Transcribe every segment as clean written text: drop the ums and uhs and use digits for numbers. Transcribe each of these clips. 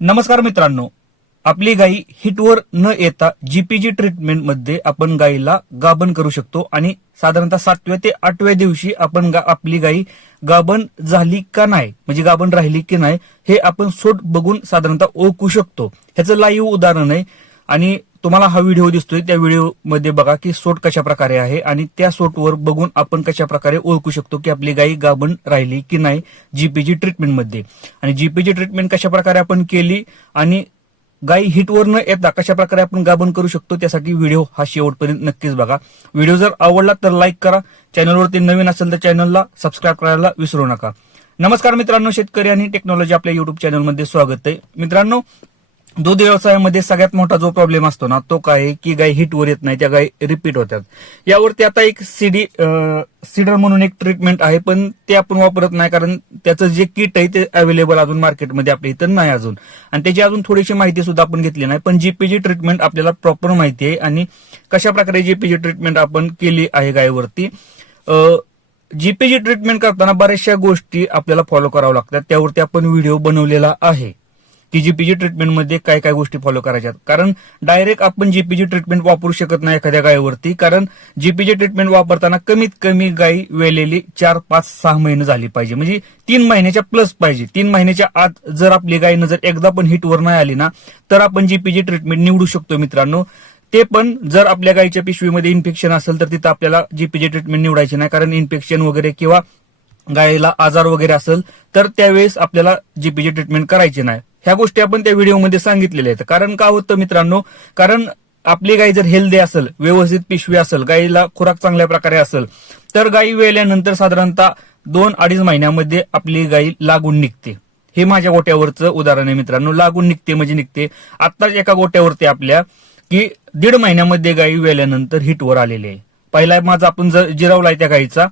नमस्कार मित्रांनो, आपली गाई हिटवर न येता जीपीजी ट्रीटमेंट मध्ये आपण गाईला गाभण करू शकतो आणि साधारणतः 7व्या ते 8व्या दिवशी आपण आपली गाई गाभण झाली का नाही, म्हणजे गाभण राहिली की नाही हे आपण सोट बघून साधारणतः ओळखू शकतो. ह्याचं लाईव्ह उदाहरण आहे आणि तुम्हाला हा व्हिडिओ दिसतोय त्या व्हिडिओ मध्ये बघा की सोट कशा प्रकारे आहे आणि त्या सोटवर बघून आपण कशा प्रकारे ओळखू शकतो की आपली गाई गाभण राहिली की नाही जीपीजी ट्रीटमेंट मध्ये. आणि जीपीजी ट्रीटमेंट कशा प्रकारे आपण केली आणि गाई हिटवर न येता कशा प्रकारे आपण गाभण करू शकतो त्यासाठी व्हिडिओ हा शेवटपर्यंत नक्कीच बघा. व्हिडिओ जर आवडला तर लाईक करा, चॅनलवरती नवीन असेल तर चॅनलला सबस्क्राईब करायला विसरू नका. नमस्कार मित्रांनो, शेतकरी आणि टेक्नॉलॉजी आपल्या युट्यूब चॅनलमध्ये स्वागत आहे. मित्रांनो, दूध व्यवसायामध्ये सगळ्यात मोठा जो प्रॉब्लेम असतो ना तो काय आहे की गाय हिटवर येत नाही, त्या गाय रिपीट होतात. यावरती आता एक सीडर म्हणून एक ट्रीटमेंट आहे, पण ते आपण वापरत नाही कारण त्याचं जे किट आहे ते अवेलेबल अजून मार्केटमध्ये आपल्या इथं नाही अजून, आणि त्याची अजून थोडीशी माहिती सुद्धा आपण घेतली नाही. पण जीपीजी ट्रीटमेंट आपल्याला प्रॉपर माहिती आहे आणि कशा प्रकारे जीपीजी ट्रीटमेंट आपण केली आहे गायवरती. जीपीजी ट्रीटमेंट करताना बऱ्याचशा गोष्टी आपल्याला फॉलो कराव्या लागतात, त्यावरती आपण व्हिडिओ बनवलेला आहे की जीपीजी ट्रीटमेंट मध्ये काय काय गोष्टी फॉलो करायच्यात. कारण डायरेक्ट आपण जीपीजी ट्रीटमेंट वापरू शकत नाही एखाद्या गायीवरती, कारण जीपीजी ट्रीटमेंट वापरताना कमीत कमी गाय वेलेली 4, 5, 6 महिने झाली पाहिजे, म्हणजे 3 महिन्याच्या प्लस पाहिजे. 3 महिन्याच्या आत जर आपली गाय जर एकदा पण हिटवर नाही आली ना तर आपण जीपीजी ट्रीटमेंट निवडू शकतो मित्रांनो. ते पण जर आपल्या गायीच्या पिशवीमध्ये इन्फेक्शन असेल तर तिथं आपल्याला जीपीजी ट्रीटमेंट निवडायची नाही, कारण इन्फेक्शन वगैरे किंवा गायीला आजार वगैरे असेल तर त्यावेळेस आपल्याला जीपीजी ट्रीटमेंट करायची नाही. ह्या गोष्टी आपण त्या व्हिडिओमध्ये सांगितलेल्या आहेत. कारण का होतं मित्रांनो, कारण आपली गाय जर हेल्दी असेल, व्यवस्थित पिशवी असेल, गायीला खुराक चांगल्या प्रकारे असेल तर गायी वेल्यानंतर साधारणतः 2-2.5 महिन्यामध्ये आपली गाय लागून निघते. हे माझ्या गोट्यावरचं उदाहरण आहे मित्रांनो. लागून निघते म्हणजे निघते. आत्ताच एका गोट्यावरती आपल्या की 1.5 महिन्यामध्ये गायी वेल्यानंतर हिटवर आलेली आहे. पहिला माझा आपण जिरवलाय त्या गायीचा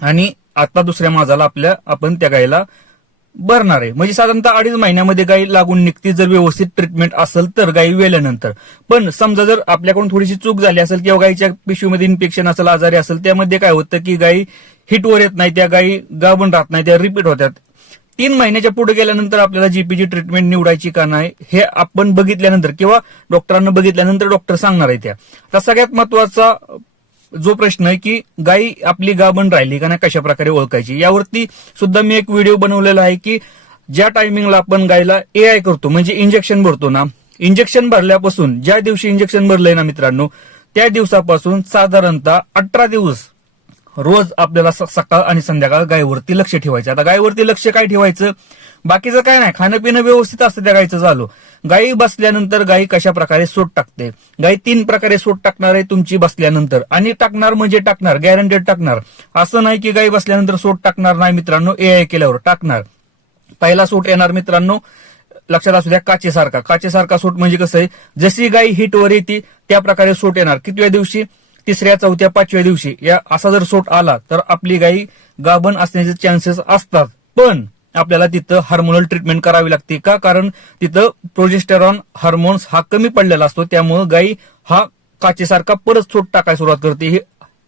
आणि आता दुसऱ्या माझाला आपण त्या गायीला भरणार आहे, म्हणजे साधारणतः 2.5 महिन्यामध्ये गायी लागून निघते जर व्यवस्थित ट्रीटमेंट असेल तर गायी वेल्यानंतर. पण समजा जर आपल्याकडून थोडीशी चूक झाली असेल किंवा गायीच्या पिशवीमध्ये इन्फेक्शन असेल, आजारी असेल, त्यामध्ये काय होतं की गायी हिटवर येत नाही, त्या गायी गाभण राहत नाही, त्या रिपीट होतात. 3 महिन्याच्या पुढे गेल्यानंतर आपल्याला जीपीजी ट्रीटमेंट निवडायची का नाही हे आपण बघितल्यानंतर किंवा डॉक्टरांना बघितल्यानंतर डॉक्टर सांगणार आहे त्या. तर सगळ्यात महत्वाचा जो प्रश्न आहे की गायी आपली गाभण राहिली का नाही कशा प्रकारे ओळखायची, यावरती सुद्धा मी एक व्हिडिओ बनवलेला आहे की ज्या टायमिंगला आपण गायीला एआय करतो, म्हणजे इंजेक्शन भरतो ना, इंजेक्शन भरल्यापासून ज्या दिवशी इंजेक्शन भरलंय ना मित्रांनो त्या दिवसापासून साधारणतः 18 दिवस रोज आपल्याला सकाळ आणि संध्याकाळ गायीवरती लक्ष ठेवायचं. आता गायीवरती लक्ष काय ठेवायचं, बाकीचं काय नाही, खाणं पिणं व्यवस्थित असतं त्या गायीचं चालू. गायी बसल्यानंतर गायी कशा प्रकारे सोट टाकते, गायी 3 प्रकारे सोट टाकणार आहे तुमची बसल्यानंतर, आणि टाकणार म्हणजे टाकणार, गॅरंटेड टाकणार. असं नाही की गायी बसल्यानंतर सोट टाकणार नाही मित्रांनो, एआय केल्यावर टाकणार. पहिला सोट येणार मित्रांनो, लक्षात असू द्या, काचेसारखा सोट. म्हणजे कसं आहे, जशी गायी हिटवर येते त्या प्रकारे सोट येणार. कितव्या दिवशी, 3ऱ्या, 4थ्या, 5व्या दिवशी या असा जर सोट आला तर आपली गायी गाभण असण्याचे चान्सेस असतात. पण आपल्याला तिथं हार्मोनल ट्रीटमेंट करावी लागते. का? कारण तिथं प्रोजेस्टेरॉन हार्मोन्स हा कमी पडलेला असतो, त्यामुळे गायी हा काचेसारखा परत सोट टाकायला सुरुवात करते.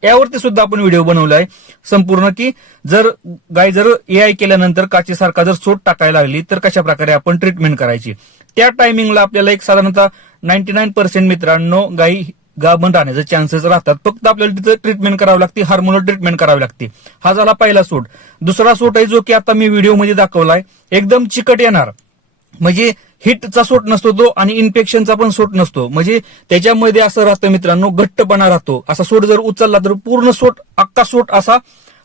यावरती सुद्धा आपण व्हिडिओ बनवला आहे संपूर्ण की जर गाय एआय केल्यानंतर काचेसारखा जर सोट टाकायला लागली तर कशा प्रकारे आपण ट्रीटमेंट करायची. त्या टायमिंगला आपल्याला एक साधारणतः 99% मित्रांनो गायी गाभण राहण्याचे चान्सेस राहतात. फक्त आपल्याला तिथं ट्रीटमेंट करावी लागते, हार्मोनल ट्रीटमेंट करावी लागते. हा झाला पहिला सूट. दुसरा सूट आहे जो की आता मी व्हिडिओमध्ये दाखवलाय, एकदम चिकट येणार, म्हणजे हिटचा सोट नसतो तो आणि इन्फेक्शनचा पण सोट नसतो. म्हणजे त्याच्यामध्ये असं राहतं मित्रांनो, घट्टपणा राहतो. असा सोट जर उचलला तर पूर्ण सोट, अख्खा सोट असा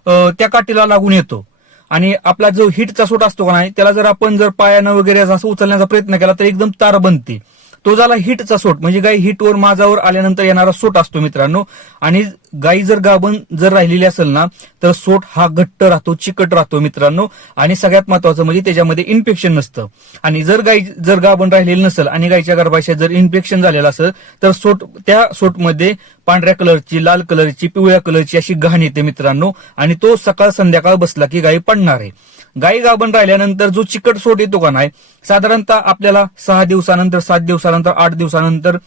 त्या काठीला लागून येतो. आणि आपला जो हिटचा सोट असतो का नाही त्याला जर आपण पायानं वगैरे असं उचलण्याचा प्रयत्न केला तर एकदम तार बनते. तो झाला हिटचा सोट, म्हणजे गाय हिटवर माझावर आल्यानंतर येणारा सोट असतो मित्रांनो. आणि गाय जर गाभण राहिलेली असेल ना तर सोट हा घट्ट राहतो, चिकट राहतो मित्रांनो. आणि सगळ्यात महत्वाचं म्हणजे त्याच्यामध्ये इन्फेक्शन नसतं. आणि जर गाभण राहिलेली नसेल आणि गायच्या गर्भाशयात जर इन्फेक्शन झालेलं असेल तर त्या सोटमध्ये पांढऱ्या कलरची, लाल कलरची, पिवळ्या कलरची अशी घाण येते मित्रांनो. आणि तो सकाळ संध्याकाळ बसला की गाय पडणार आहे. गायी गाभण राहिल्यानंतर जो चिकट सोट येतो का नाही, साधारणतः आपल्याला 6 दिवसानंतर, 7 दिवसानंतर, 8 दिवसानंतर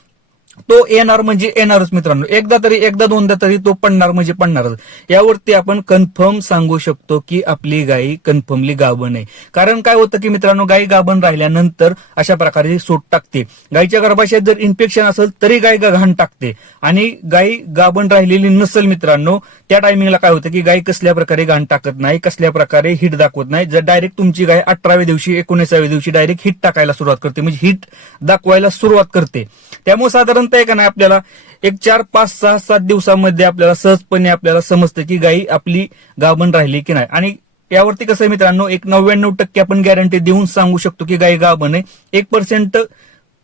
तो येणार म्हणजे येणारच मित्रांनो. एकदा दोनदा तरी तो पडणार म्हणजे पडणारच. यावरती आपण कन्फर्म सांगू शकतो की आपली गाय कन्फर्मली गाभण आहे. कारण काय होतं की मित्रांनो, गाय गाभण राहिल्यानंतर अशा प्रकारे सूट टाकते. गायच्या गर्भाशयात जर इन्फेक्शन असेल तरी गाय घाण टाकते. आणि गाय गाभण राहिलेली नसेल मित्रांनो, त्या टायमिंगला काय होतं की गाय कसल्या प्रकारे घाण टाकत नाही, कसल्या प्रकारे हिट दाखवत नाही. जर डायरेक्ट तुमची गाय 18व्या दिवशी 19व्या दिवशी डायरेक्ट हिट टाकायला सुरुवात करते, म्हणजे हिट दाखवायला सुरुवात करते. त्यामुळे साधारणतः आहे का नाही, आपल्याला एक 4, 5, 6, 7 दिवसामध्ये आपल्याला सहजपणे आपल्याला समजतं की गाई आपली गाभण राहिली की नाही. आणि यावरती कसं आहे मित्रांनो, एक 99% आपण गॅरंटी देऊन सांगू शकतो की गाय गाभण आहे. 1%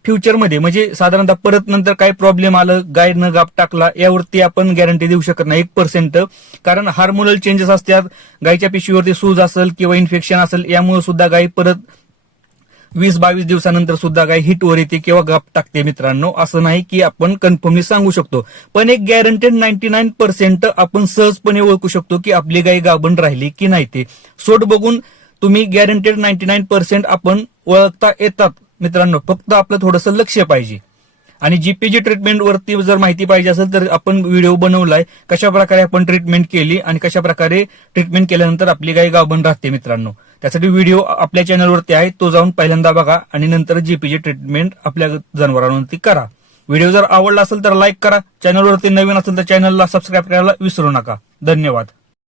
फ्युचरमध्ये म्हणजे साधारणतः परत नंतर काय प्रॉब्लेम आलं, गायनं गाभ टाकला, यावरती आपण गॅरंटी देऊ शकत नाही 1%. कारण हार्मोनल चेंजेस असतात, गायच्या पिशवीवरती सूज असेल किंवा इन्फेक्शन असेल, यामुळे सुद्धा गाय परत 20-22 दिवसानंतर सुद्धा गाय हिटवर येते किंवा गाप टाकते मित्रांनो. असं नाही की आपण कन्फर्मली सांगू शकतो, पण एक गॅरंटेड 99% आपण सहजपणे ओळखू शकतो की आपली गाय गाभण राहिली की नाही. ते सोट बघून तुम्ही गॅरंटेड 99% आपण ओळखता येतात मित्रांनो. फक्त आपलं थोडंसं लक्ष पाहिजे. आणि जीपीजी ट्रीटमेंट वरती जर माहिती पाहिजे असेल तर आपण व्हिडिओ बनवलाय, कशा प्रकारे आपण ट्रीटमेंट केली आणि कशा प्रकारे ट्रीटमेंट केल्यानंतर आपली गाय गाभण राहते मित्रांनो. त्यासाठी व्हिडिओ आपल्या चॅनलवरती आहे, तो जाऊन पहिल्यांदा बघा आणि नंतर जीपीजी ट्रीटमेंट आपल्या जनावरांवरती करा. व्हिडिओ जर आवडला असेल तर लाईक करा. चॅनलवरती नवीन असेल तर चॅनलला सबस्क्राईब करायला विसरू नका. धन्यवाद.